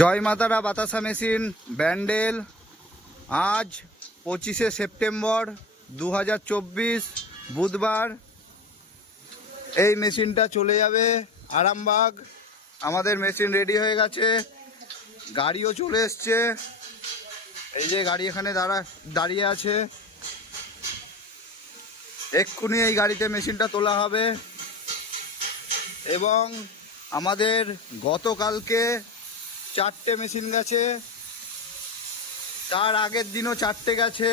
জয় মাতারা বাতাসা মেশিন ব্যান্ডেল। আজ 25শে সেপ্টেম্বর 2024 বুধবার। এই মেশিনটা চলে যাবে আরামবাগ। আমাদের মেশিন রেডি হয়ে গেছে, গাড়িও চলে এসছে। এই যে গাড়ি এখানে দাঁড়িয়ে আছে, এক্ষুনি এই গাড়িতে মেশিনটা তোলা হবে। এবং আমাদের গতকালকে 4টে মেশিন গেছে, তার আগের দিনও 4টে গেছে।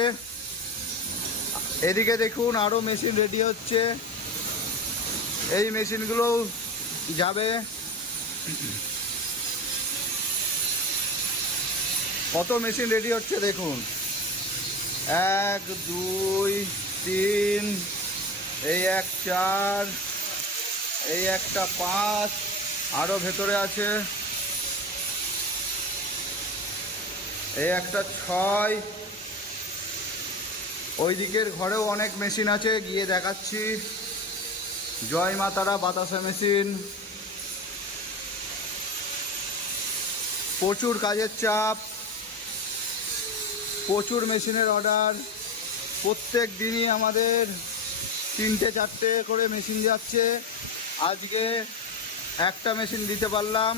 এদিকে দেখুন আরও মেশিন রেডি হচ্ছে, এই মেশিনগুলোও যাবে। কত মেশিন রেডি হচ্ছে দেখুন, 1 2 3, এই 1 4, এই একটা 5, আরও ভেতরে আছে, এই একটা 6। ওই দিকের ঘরেও অনেক মেশিন আছে, গিয়ে দেখাচ্ছি। জয় মাতারা বাতাসা মেশিন। প্রচুর কাজের চাপ, প্রচুর মেশিনের অর্ডার। প্রত্যেক দিনই আমাদের 3টে 4টে করে মেশিন যাচ্ছে। আজকে একটা মেশিন দিতে পারলাম।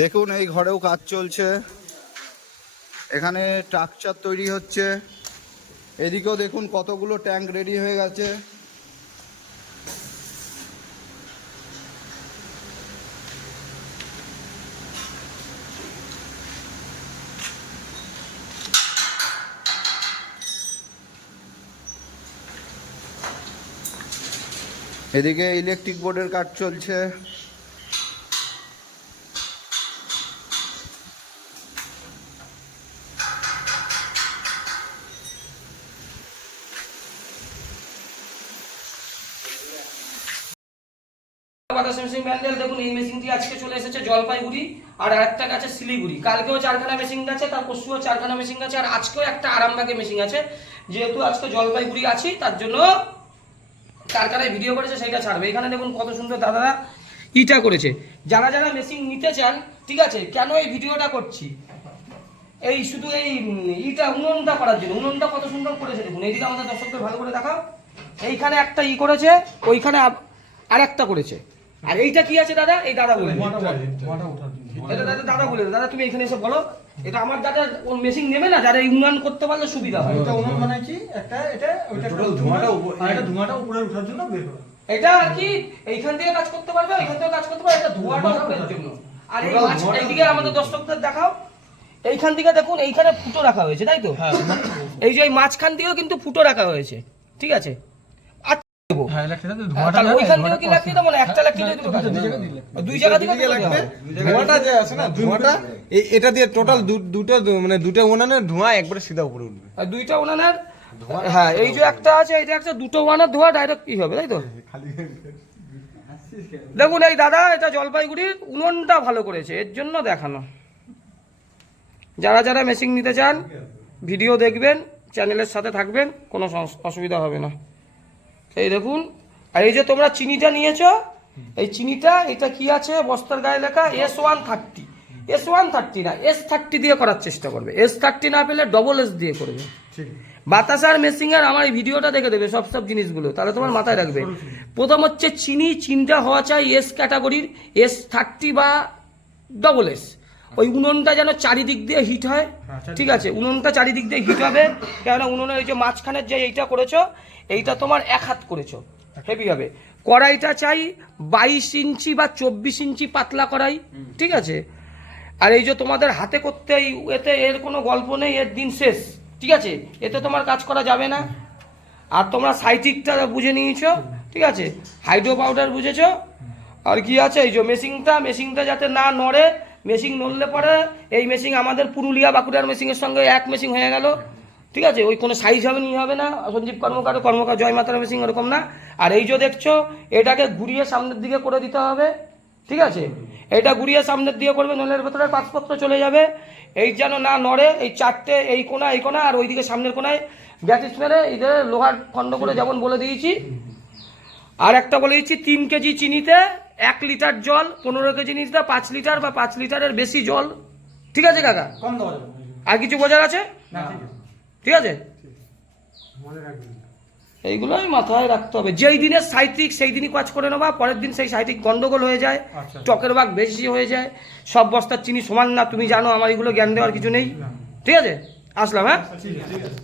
দেখুন এই ঘরেও কাজ চলছে, এখানে স্ট্রাকচার তৈরি হচ্ছে। এদিকেও দেখুন কতগুলো ট্যাঙ্ক রেডি হয়ে গেছে। এদিকে ইলেকট্রিক বোর্ডের কাজ চলছে। বাতাসা মেশিন ব্যান্ডেল। দেখুন এই মেশিনটি আজকে চলে এসেছে জলপাইগুড়ি, আর আরেকটা গেছে শিলিগুড়ি। কালকেও 4খানা মেশিন গেছে, তার পরশুও 4খানা মেশিন গেছে, আর আজকেও একটা আরামবাগে মেশিন আছে। যেহেতু আজকে জলপাইগুড়ি আছি, তার জন্য কার কারাই ভিডিও করেছে সেটা ছাড়বে। এখানে দেখুন কত সুন্দর দাদারা ইটা করেছে। যারা যারা মেশিন নিতে চান, ঠিক আছে, কেন এই ভিডিওটা করছি, এই শুধু এই ইটা উনুনটা করার জন্য। উনুনটা কত সুন্দর করেছে দেখুন। এইদিকে আমাদের দর্শকদের ভালো করে দেখাও। এইখানে একটা করেছে, ওইখানে আর একটা করেছে। আর এইটা কি আছে দাদা? এই দাদা বলে, এটা দাদা বলে, দাদা তুমি এখানে এসে বলো। এটা আমার দাদা ওর মেশিন নেবে না, যারা এই উনুন করতে পারলে সুবিধা হয়। এটা উনুন বানাইছি একটা, এটা ওইটা টোটাল ধোঁয়াটা আর এটা ধোঁয়াটা উপরে ওঠার জন্য বের করা। এটা আর কি এইখান থেকে কাজ করতে পারবে, এইখান থেকে কাজ করতে পারবে, এটা ধোঁয়াটা ওঠার জন্য। আর এই মাছ এইদিকে আমাদের দর্শকদের দেখাও। এইখান থেকে দেখুন, এইখানে ফুটো রাখা হয়েছে, তাই তো? এই যে এই মাঝখান দিয়েও কিন্তু ফুটো রাখা হয়েছে, ঠিক আছে। এটা দিয়ে টোটাল দুটো উনানের ধোঁয়া একবারে সিধা উপরে উঠবে। দুইটা উনানের, হ্যাঁ, এই যে একটা আছে, এইটা একটা, দুটো উনানের ধোঁয়া ডাইরেক্ট কি হবে, তাই তো? দেখুন এই দাদা, এটা জলপাইগুড়ির উনুনটা ভালো করেছে, এর জন্য দেখানো। যারা যারা মেশিন নিতে চান ভিডিও দেখবেন, চ্যানেলের সাথে থাকবেন, কোনো অসুবিধা হবে না। এই দেখুন, আর এই যে তোমরা চিনিটা নিয়েছো, এই চিনিটা, এটা কি আছে বস্তার গায়ে লেখা S130। S130 না, S30 দিয়ে করার চেষ্টা করবে। S30 না পেলে S দিয়ে করবে। বাতাসার মেশিনের আমার এই ভিডিওটা দেখে দেবে সব জিনিসগুলো, তাহলে তোমার মাথায় রাখবে। প্রথম হচ্ছে চিনিটা হওয়া চাই S ক্যাটাগরির, S30 বা S। ওই উনুনটা যেন চারিদিক দিয়ে হিট হয়, ঠিক আছে? উনুনটা চারিদিক দিয়ে হিট হবে, কেননা উনুনের এই যে মাঝখানের যে এইটা করেছো, এইটা তোমার 1 হাত করেছো, হেভি হবে। কড়াইটা চাই 22 ইঞ্চি বা 24 ইঞ্চি পাতলা কড়াই, ঠিক আছে? আর এই যে তোমাদের হাতে করতে, এতে এর কোনো গল্প নেই, এর দিন শেষ, ঠিক আছে? এতে তোমার কাজ করা যাবে না। আর তোমরা সাইটিকটা বুঝে নিয়েছো, ঠিক আছে? হাইড্রো পাউডার বুঝেছো। আর কি আছে, এই যে মেশিনটা যাতে না নড়ে। মেশিন নড়লে পরে এই মেশিন আমাদের পুরুলিয়া বাঁকুড়ার মেশিনের সঙ্গে এক মেশিন হয়ে গেল, ঠিক আছে? ওই কোনো সাইজ হবে না সঞ্জীব কর্মকার জয় মাতারা মেশিন এরকম না। আর এই যে দেখছো, এটাকে ঘুরিয়ে সামনের দিকে করে দিতে হবে, ঠিক আছে? এইটা ঘুরিয়ে সামনের দিয়ে করবে, নলের ভেতরে পাসপত্র চলে যাবে। এই যেন না নড়ে, এই চারটে এই কোণা আর ওইদিকে সামনের কোণায় গ্যাটিস মেরে এদের লোহার খণ্ড করে যেমন বলে দিয়েছি। আর একটা বলে দিচ্ছি 3 কেজি চিনিতে 1 লিটার জল, 15 কেজি চিনিতে 5 লিটার বা 5 লিটারের বেশি জল। ঠিক আছে কাকা? কম দেওয়া যাবে না। আর কিছু বোঝার আছে? না, ঠিক আছে। ঠিক আছে, এইগুলোই মাথায় রাখতে হবে। যেই দিনের সাহিত্যিক সেই দিনই কাজ করে নেবা, পরের দিন সেই সাহিত্যিক গন্ডগোল হয়ে যায়, আচ্ছা। চকের ভাগ বেশি হয়ে যায়। সব বস্তার চিনি সমান না, তুমি জানো, আমার এগুলো জ্ঞান দেওয়ার কিছু নেই। ঠিক আছে, আসলাম। হ্যাঁ, ঠিক আছে, ঠিক আছে।